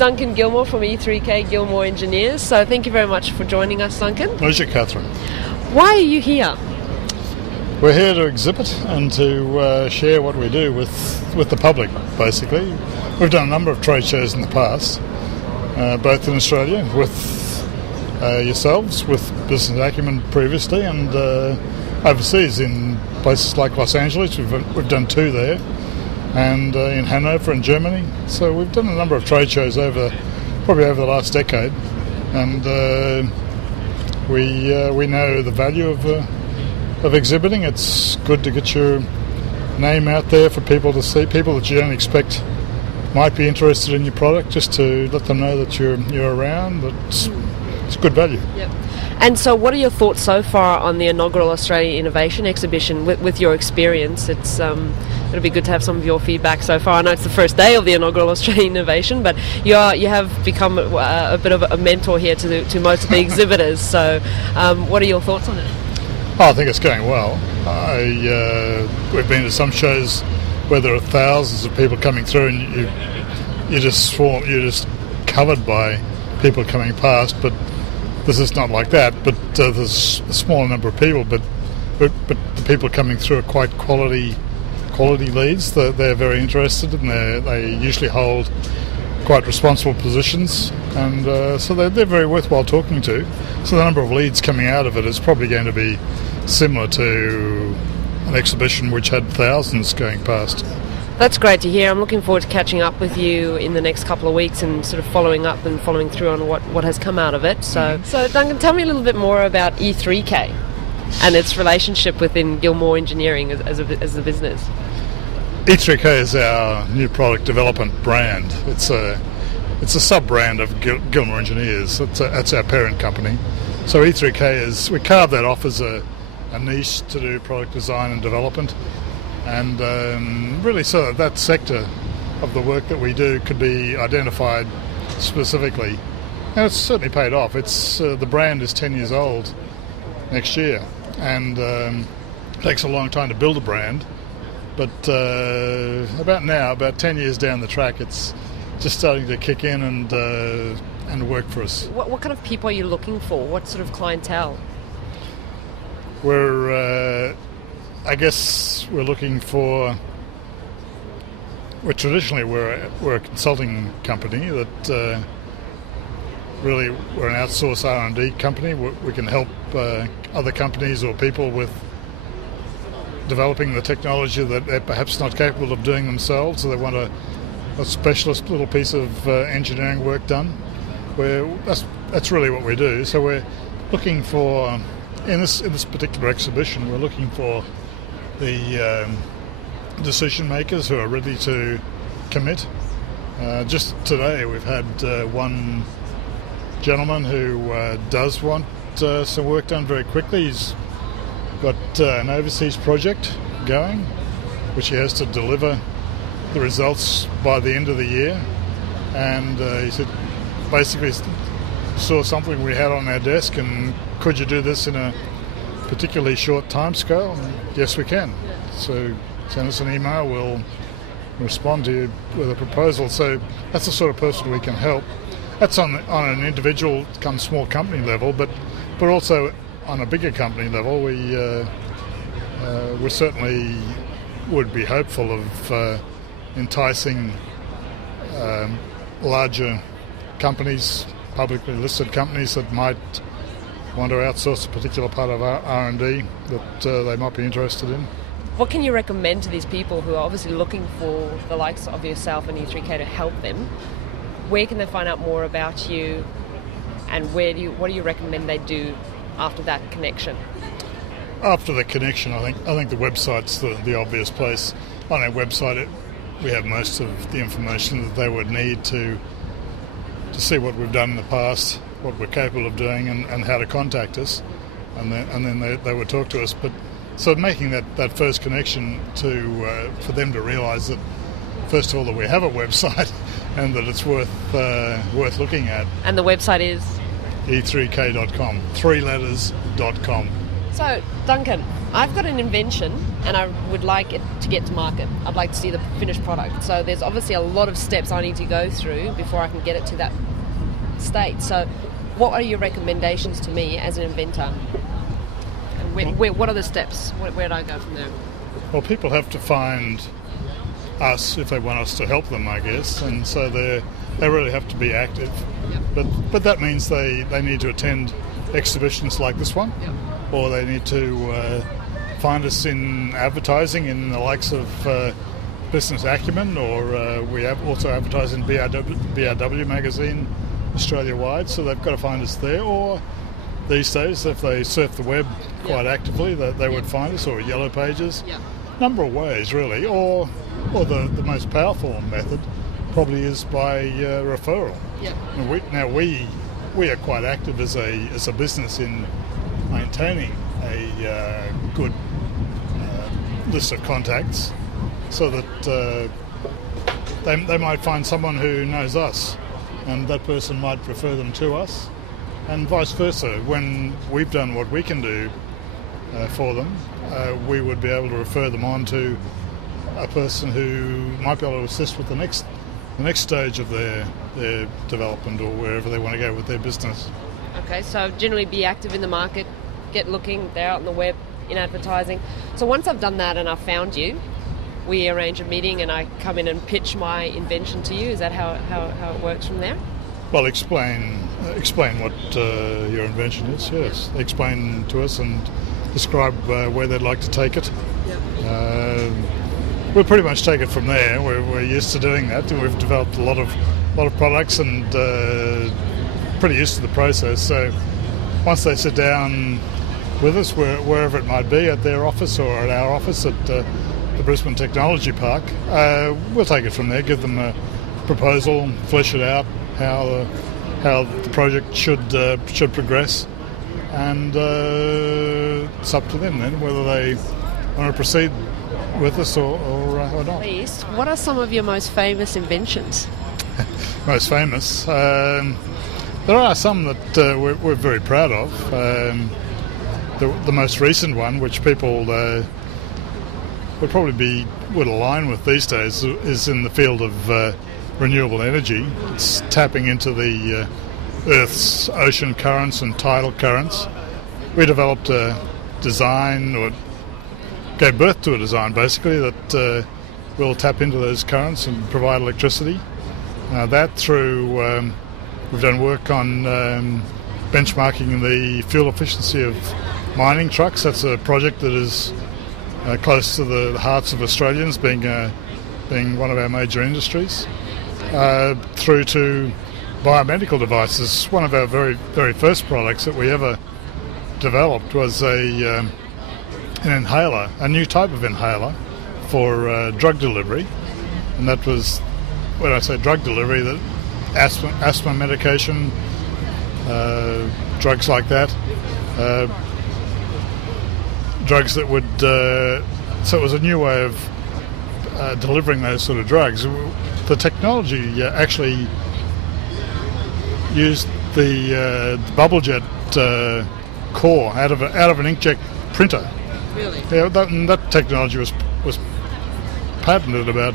Duncan Gilmore from E3K, Gilmore Engineers. So thank you very much for joining us, Duncan. Pleasure, Catherine. Why are you here? We're here to exhibit and to share what we do with the public, basically. We've done a number of trade shows in the past, both in Australia with yourselves, with Business Acumen previously, and overseas in places like Los Angeles. We've done 2 there, and in Hanover in Germany. So we've done a number of trade shows probably over the last decade, and we know the value of exhibiting. It's good to get your name out there for people to see, people that you don't expect might be interested in your product, just to let them know that you're around. It's good value. Yep. And so what are your thoughts so far on the inaugural Australia Innovation Exhibition with your experience? It'll be good to have some of your feedback so far. I know it's the first day of the inaugural Australian Innovation, but you have become a bit of a mentor here to most of the exhibitors. So what are your thoughts on it? I think it's going well. We've been to some shows where there are thousands of people coming through, and you're just covered by people coming past. But this is not like that. But there's a small number of people, but the people coming through are quite quality leads. They're very interested, and they usually hold quite responsible positions, and so they're very worthwhile talking to. So the number of leads coming out of it is probably going to be similar to an exhibition which had thousands going past. That's great to hear. I'm looking forward to catching up with you in the next couple of weeks and sort of following up and following through on what has come out of it. So Duncan, tell me a little bit more about E3K and its relationship within Gilmore Engineering as a business. E3K is our new product development brand. It's a sub-brand of Gilmore Engineers. That's our parent company. So E3K we carved that off as a niche to do product design and development, and really so that sector of the work that we do could be identified specifically. And it's certainly paid off. The brand is 10 years old next year, and it takes a long time to build a brand. But about 10 years down the track, it's just starting to kick in and work for us. What kind of people are you looking for? What sort of clientele? We're looking for. Traditionally we're a consulting company that really we're an outsourced R&D company. We can help other companies or people with developing the technology that they're perhaps not capable of doing themselves, so they want a specialist little piece of engineering work done. That's really what we do. So we're looking for, in this particular exhibition, we're looking for the decision makers who are ready to commit. Just today we've had one gentleman who does want some work done very quickly. He's got an overseas project going, which he has to deliver the results by the end of the year, and he said basically saw something we had on our desk and could you do this in a particularly short time scale? And yes, we can. So send us an email, we'll respond to you with a proposal. So that's the sort of person we can help. That's on an individual, small company level, but also on a bigger company level. We certainly would be hopeful of enticing larger companies, publicly listed companies that might want to outsource a particular part of our R&D that they might be interested in. What can you recommend to these people who are obviously looking for the likes of yourself and E3K to help them? Where can they find out more about you, and what do you recommend they do after that connection? After the connection, I think the website's the obvious place. On our website, we have most of the information that they would need to see what we've done in the past, what we're capable of doing, and how to contact us, and then they would talk to us. But so making that first connection for them to realise that first of all that we have a website and that it's worth looking at. And the website is E3K.com, 3 letters.com. So, Duncan, I've got an invention and I would like it to get to market. I'd like to see the finished product. So there's obviously a lot of steps I need to go through before I can get it to that state. So what are your recommendations to me as an inventor? And what are the steps? Where do I go from there? Well, people have to find us if they want us to help them, I guess, and so they really have to be active. Yep. But that means they need to attend exhibitions like this one. Yep. Or they need to find us in advertising in the likes of Business Acumen, or we also advertise in BRW magazine Australia-wide, so they've got to find us there. Or these days, if they surf the web quite actively, they would find us, or Yellow Pages. Number of ways, really. Or the most powerful method probably is by referral. And we are quite active as a business in maintaining a good list of contacts, so that they might find someone who knows us, and that person might refer them to us, and vice versa. When we've done what we can do for them, we would be able to refer them on to a person who might be able to assist with the next stage of their development, or wherever they want to go with their business. Okay, so generally be active in the market, get looking, they're out on the web, in advertising. So once I've done that and I've found you, we arrange a meeting and I come in and pitch my invention to you. Is that how it works from there? Well, explain what your invention is, yes. Explain to us and describe where they'd like to take it. We'll pretty much take it from there. We're used to doing that. We've developed a lot of products and pretty used to the process. So once they sit down with us, wherever it might be, at their office or at our office at the Brisbane Technology Park, we'll take it from there, give them a proposal, flesh it out, how the project should progress, and it's up to them then whether they want to proceed with us or not. Please, what are some of your most famous inventions? Most famous? There are some that we're very proud of. The most recent one, which people would align with these days, is in the field of renewable energy. It's tapping into the Earth's ocean currents and tidal currents. We developed a design, or gave birth to a design basically, that will tap into those currents and provide electricity. That through we've done work on benchmarking the fuel efficiency of mining trucks. That's a project that is close to the hearts of Australians, being one of our major industries. Through to biomedical devices. One of our very, very first products that we ever developed was an inhaler, a new type of inhaler for drug delivery. And that was, when I say drug delivery, that asthma medication, drugs like that, drugs that would... so it was a new way of delivering those sort of drugs. The technology actually used the bubble jet core out of an inkjet printer. Really? Yeah, that technology was patented about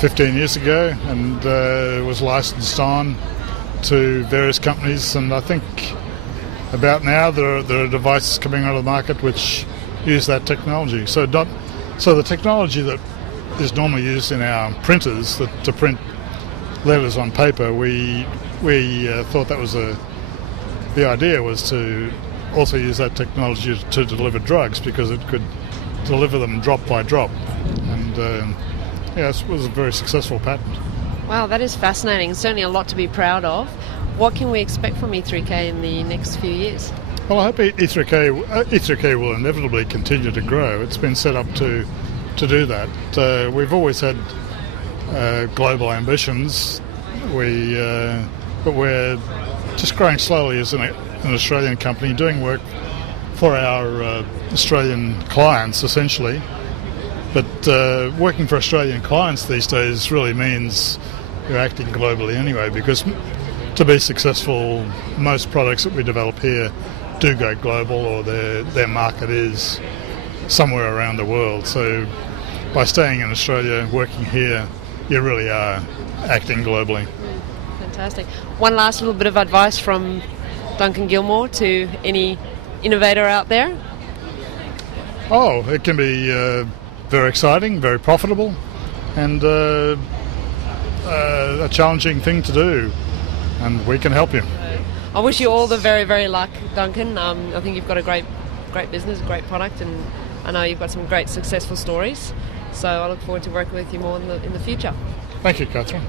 15 years ago, and was licensed on to various companies. And I think about now there are devices coming out of the market which use that technology. So the technology that is normally used in our printers to print letters on paper, we thought that was the idea was to also use that technology to deliver drugs, because it could deliver them drop by drop. And it was a very successful patent. Wow, that is fascinating. Certainly a lot to be proud of. What can we expect from E3K in the next few years? Well, I hope E3K will inevitably continue to grow. It's been set up to do that. We've always had global ambitions, but we're just growing slowly as an Australian company, doing work for our Australian clients, essentially. But working for Australian clients these days really means you're acting globally anyway, because to be successful, most products that we develop here do go global, or their market is somewhere around the world. So by staying in Australia, working here, you really are acting globally. Fantastic. One last little bit of advice from Duncan Gilmore to any innovator out there? Oh, it can be very exciting, very profitable, and a challenging thing to do, and we can help you. I wish you all the very, very luck, Duncan. I think you've got a great business, a great product, and I know you've got some great successful stories. So I look forward to working with you more in the future. Thank you, Catherine.